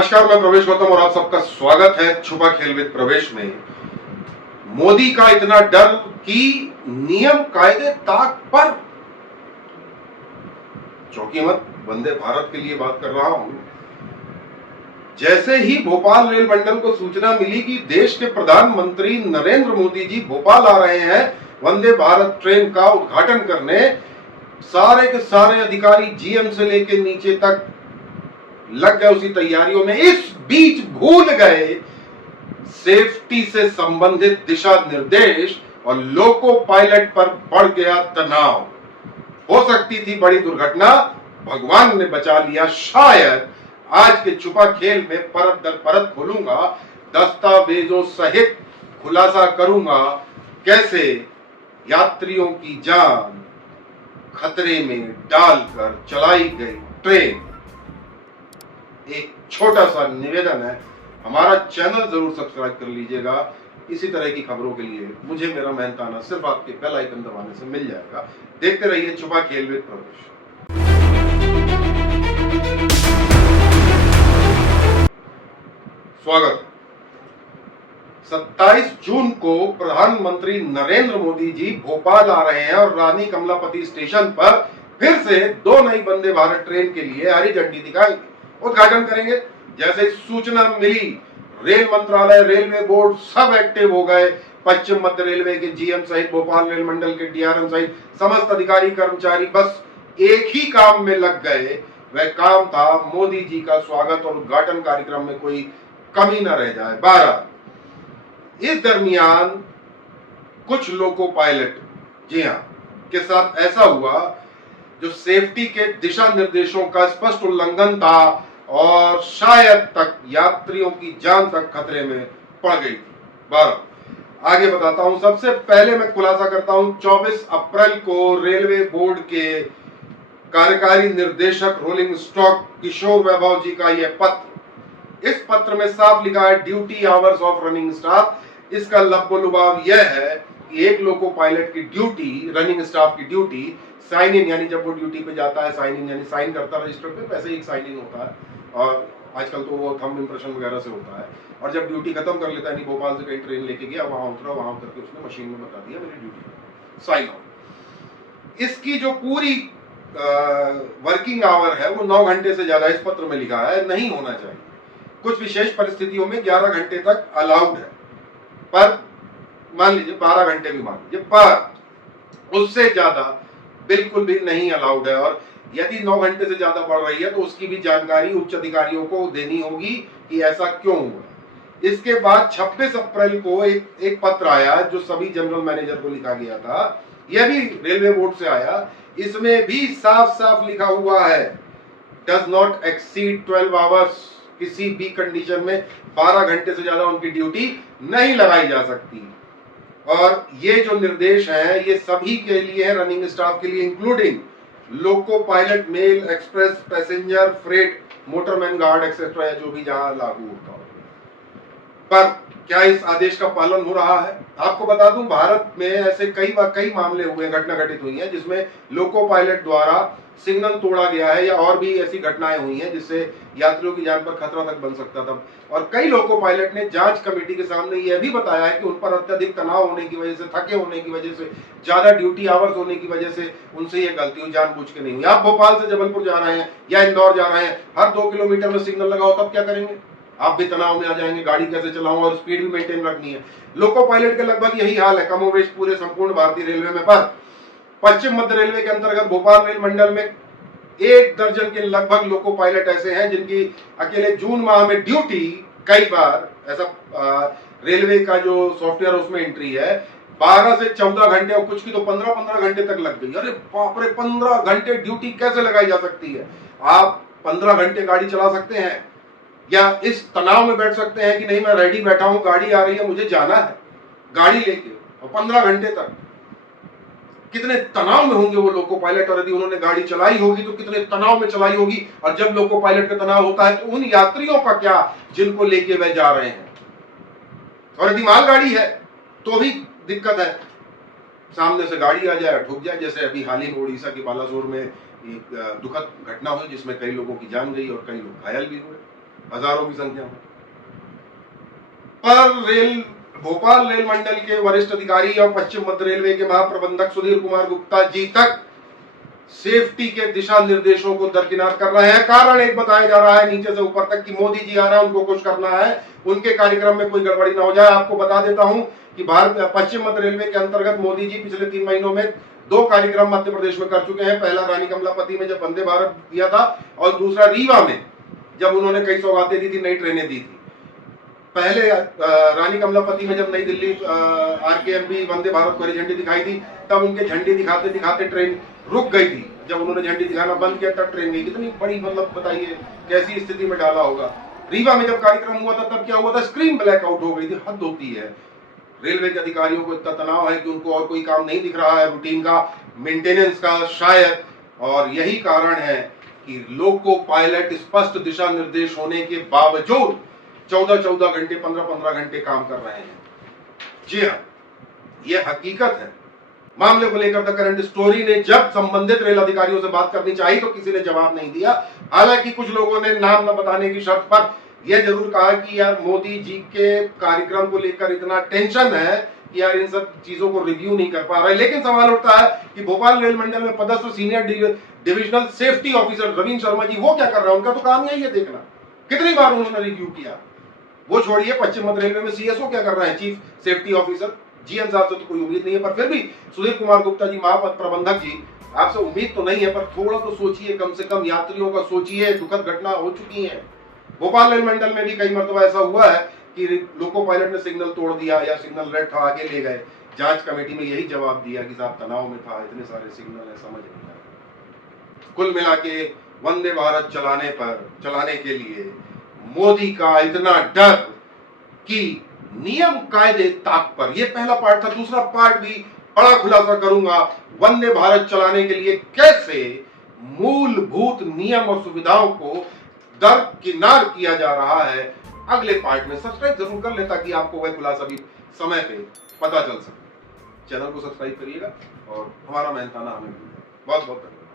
नमस्कार, मैं प्रवेश गौतम और आप सबका स्वागत है छुपा खेल विद प्रवेश में। मोदी का इतना डर कि नियम कायदे ताक पर। चौंकी मत, वंदे भारत के लिए बात कर रहा हूं। जैसे ही भोपाल रेल मंडल को सूचना मिली कि देश के प्रधानमंत्री नरेंद्र मोदी जी भोपाल आ रहे हैं वंदे भारत ट्रेन का उद्घाटन करने, सारे के सारे अधिकारी जीएम से लेके नीचे तक लग गए उसी तैयारियों में। इस बीच भूल गए सेफ्टी से संबंधित दिशा निर्देश और लोको पायलट पर बढ़ गया तनाव। हो सकती थी बड़ी दुर्घटना, भगवान ने बचा लिया। शायद आज के छुपा खेल में परत दर परत खोलूंगा, दस्तावेजों सहित खुलासा करूंगा कैसे यात्रियों की जान खतरे में डालकर चलाई गई ट्रेन। एक छोटा सा निवेदन है, हमारा चैनल जरूर सब्सक्राइब कर लीजिएगा। इसी तरह की खबरों के लिए मुझे मेरा मेहनताना सिर्फ आपके बेल आइकन दबाने से मिल जाएगा। देखते रहिए छुपा खेल विद प्रवेश। स्वागत। 27 जून को प्रधानमंत्री नरेंद्र मोदी जी भोपाल आ रहे हैं और रानी कमलापति स्टेशन पर फिर से 2 नई वंदे भारत ट्रेन के लिए हरी झंडी दिखाएंगे, उद्घाटन करेंगे। जैसे सूचना मिली, रेल मंत्रालय, रेलवे बोर्ड सब एक्टिव हो गए। पश्चिम मध्य रेलवे के जीएम सहित भोपाल रेल मंडल के डीआरएम सहित समस्त अधिकारी कर्मचारी बस एक ही काम में लग गए। वह काम था मोदी जी का स्वागत और उद्घाटन कार्यक्रम में कोई कमी न रह जाए। 12 इस दरमियान कुछ लोको पायलट, जी हां, के साथ ऐसा हुआ जो सेफ्टी के दिशा निर्देशों का स्पष्ट उल्लंघन था और शायद तक यात्रियों की जान तक खतरे में पड़ गई थी। 12 आगे बताता हूं। सबसे पहले मैं खुलासा करता हूं, 24 अप्रैल को रेलवे बोर्ड के कार्यकारी निर्देशक रोलिंग स्टॉक किशोर वैभव जी का यह पत्र। इस पत्र में साफ लिखा है duty hours of running staff. इसका लब्बो-लुबाब यह है कि एक लोको पायलट की ड्यूटी, रनिंग स्टाफ की ड्यूटी साइन इन, यानी जब वो ड्यूटी पे जाता है साइन इन यानी साइन करता है रजिस्टर पे, वैसे ही एक साइन इन होता है और आजकल तो वो थंब इंप्रेशन वगैरह से होता है। और जब ड्यूटी खत्म कर लेता है, नहीं भोपाल से कहीं ट्रेन लेके गया, वहां उतरा, वहां उतर के उसने मशीन में बता दिया मेरी ड्यूटी, साइन ऑन। इसकी जो पूरी वर्किंग आवर है वो 9 घंटे से ज्यादा इस पत्र में लिखा है नहीं होना चाहिए। कुछ विशेष परिस्थितियों में 11 घंटे तक अलाउड है, पर मान लीजिए 12 घंटे भी मान लीजिए, पर उससे ज्यादा बिल्कुल भी नहीं अलाउड है। और यदि 9 घंटे से ज्यादा बढ़ रही है तो उसकी भी जानकारी उच्च अधिकारियों को देनी होगी कि ऐसा क्यों हुआ। इसके बाद 26 अप्रैल को एक पत्र आया जो सभी जनरल मैनेजर को लिखा गया था। यह भी रेलवे बोर्ड से आया। इसमें भी साफ साफ लिखा हुआ है डज नॉट एक्सीड 12 आवर्स। किसी भी कंडीशन में 12 घंटे से ज्यादा उनकी ड्यूटी नहीं लगाई जा सकती। और ये जो निर्देश हैं ये सभी के लिए है, रनिंग स्टाफ के लिए, including loco pilot, mail, express, passenger, freight, motorman, guard etcetera, या जो भी जहां लागू होता हो। पर क्या इस आदेश का पालन हो रहा है? आपको बता दूं, भारत में ऐसे कई मामले हुए, घटना घटित हुई हैं जिसमें लोको पायलट द्वारा सिग्नल तोड़ा गया है या और भी ऐसी घटनाएं हुई हैं जिससे यात्रियों की जान पर खतरा तक बन सकता था। और कई लोको पायलट ने जांच कमेटी के सामने यह भी बताया है कि उन पर अत्यधिक तनाव होने की वजह से, थके होने की वजह से, ज्यादा ड्यूटी आवर्स होने की वजह से उनसे ये गलती हुई, जानबूझ के नहीं हुई। आप भोपाल से जबलपुर जा रहे हैं या इंदौर जा रहे हैं, हर 2 किलोमीटर में सिग्नल लगाओ, तब क्या करेंगे? आप भी तनाव में आ जाएंगे, गाड़ी कैसे चलाऊं और स्पीड भी मेंटेन रखनी है। लोको पायलट के लगभग यही हाल है कमोवेश पूरे संपूर्ण भारतीय रेलवे में। पर पश्चिम मध्य रेलवे के अंतर्गत भोपाल रेल मंडल में 1 दर्जन के लगभग लोको पायलट ऐसे हैं जिनकी अकेले जून माह में ड्यूटी, कई बार ऐसा रेलवे का जो सॉफ्टवेयर उसमें एंट्री है, 12 से 14 घंटे और कुछ की तो 15-15 घंटे तक लग गई। अरे बाप रे, 15 घंटे ड्यूटी कैसे लगाई जा सकती है? आप 15 घंटे गाड़ी चला सकते हैं या इस तनाव में बैठ सकते हैं कि नहीं मैं रेडी बैठा हूं, गाड़ी आ रही है, मुझे जाना है गाड़ी लेके, और 15 घंटे तक कितने तनाव में होंगे वो लोको पायलट। और यदि उन्होंने गाड़ी चलाई होगी तो कितने तनाव में चलाई होगी। और जब लोको पायलट का तनाव होता है तो उन यात्रियों का क्या जिनको लेके वे जा रहे हैं। और यदि मालगाड़ी है तो भी दिक्कत है, सामने से गाड़ी आ जाए, ठुक जाए, जैसे अभी हाल ही में उड़ीसा के बालासोर में एक दुखद घटना हुई जिसमें कई लोगों की जान गई और कई लोग घायल भी हुए। हजारों की संख्या में। पर भोपाल रेल मंडल के वरिष्ठ अधिकारी और पश्चिम मध्य रेलवे के महाप्रबंधक सुधीर कुमार गुप्ता जी तक सेफ्टी के दिशा निर्देशों को दरकिनार कर रहे हैं। कारण एक बताया जा रहा है नीचे से ऊपर तक कि मोदी जी आ रहे हैं, उनको खुश करना है, उनके कार्यक्रम में कोई गड़बड़ी ना हो जाए। आपको बता देता हूं कि पश्चिम मध्य रेलवे के अंतर्गत मोदी जी पिछले 3 महीनों में 2 कार्यक्रम मध्य प्रदेश में कर चुके हैं। पहला रानी कमलापति में जब वंदे भारत दिया था, और दूसरा रीवा में जब उन्होंने कई सौगातें दी थी, नई ट्रेनें दी थी। पहले रानी कमलापति में जब नई दिल्ली आरकेएमबी वंदे भारत को हरी झंडी दिखाई थी, तब उनके झंडी दिखाते दिखाते ट्रेन रुक गई थी। जब उन्होंने झंडी दिखाना बंद किया तब ट्रेन गई। कितनी बड़ी, मतलब बताइए कैसी स्थिति में डाला होगा। रीवा में जब कार्यक्रम हुआ था तब क्या हुआ था, स्क्रीन ब्लैकआउट हो गई थी। हद होती है। रेलवे के अधिकारियों को इतना तनाव है कि उनको और कोई काम नहीं दिख रहा है, रूटीन का, मेंटेनेंस का शायद। और यही कारण है कि लोको पायलट स्पष्ट दिशा निर्देश होने के बावजूद 14-14 घंटे, 15-15 घंटे काम कर रहे हैं। जी हाँ, यह हकीकत है। मामले को लेकर द करंट स्टोरी ने जब संबंधित रेल अधिकारियों से बात करनी चाहिए तो किसी ने जवाब नहीं दिया। हालांकि कुछ लोगों ने नाम न बताने की शर्त पर यह जरूर कहा कि यार मोदी जी के कार्यक्रम को लेकर इतना टेंशन है कि यार इन सब चीजों को रिव्यू नहीं कर पा रहे। लेकिन सवाल उठता है कि भोपाल रेल मंडल में पदस्थ senior divisional safety officer Ravindra Sharma ji, वो क्या कर रहे हैं? उनका तो काम यही है देखना। कितनी बार उन्होंने रिव्यू किया? वो छोड़िए, पश्चिम मध्य रेलवे में सीएसओ क्या कर रहे हैं, चीफ सेफ्टी ऑफिसर? जीएम साहब से तो कोई उम्मीद नहीं है, पर फिर भी सुधीर कुमार गुप्ता जी, महाप्रबंधक जी, आपसे उम्मीद तो नहीं है, पर थोड़ा तो सोचिए, कम से कम यात्रियों का सोचिए। दुखद घटना हो चुकी है। भोपाल रेल मंडल में भी कई मरतबा ऐसा हुआ है कि लोको पायलट ने सिग्नल तोड़ दिया या सिग्नल रेड था, आगे ले गए। जांच कमेटी में यही जवाब दिया कि साहब तनाव में था, इतने सारे सिग्नल है, समझ नहीं आया। कुल मिला के वंदे भारत चलाने के लिए मोदी का इतना डर कि नियम कायदे ताक पर। यह पहला पार्ट था। दूसरा पार्ट भी बड़ा खुलासा करूंगा, वंदे भारत चलाने के लिए कैसे मूलभूत नियम और सुविधाओं को दरकिनार किया जा रहा है। अगले पार्ट में सब्सक्राइब जरूर कर ले ताकि आपको वह खुलासा भी समय पे पता चल सके। चैनल को सब्सक्राइब करिएगा और हमारा मेहनताना हमें बहुत बहुत धन्यवाद।